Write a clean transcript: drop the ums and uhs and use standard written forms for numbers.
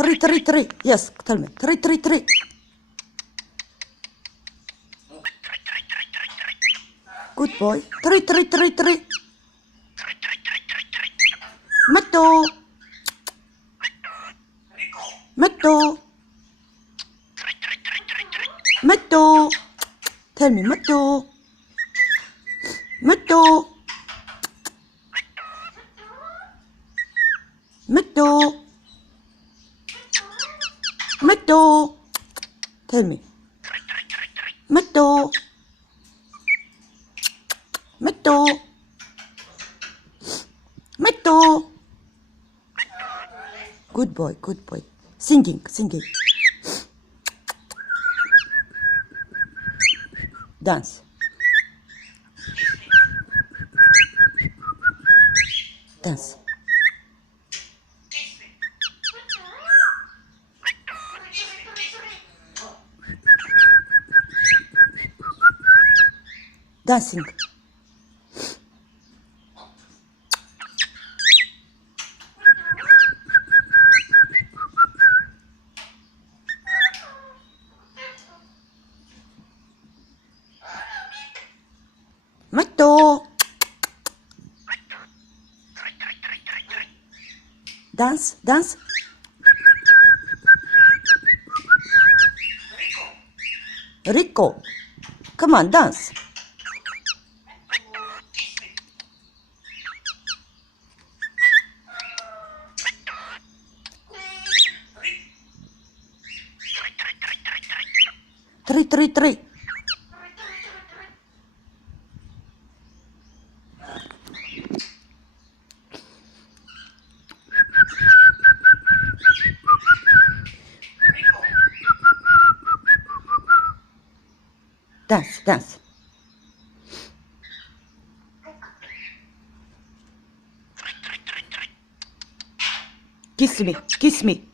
Three. Yes, tell me. Three. Good boy. Three. Matto. Tell me, Matto. Tell me. Matto. Good boy. Singing. Dance. Dancing. Matto. Dance. Rico. Come on, dance. Three. Dance. Kiss me.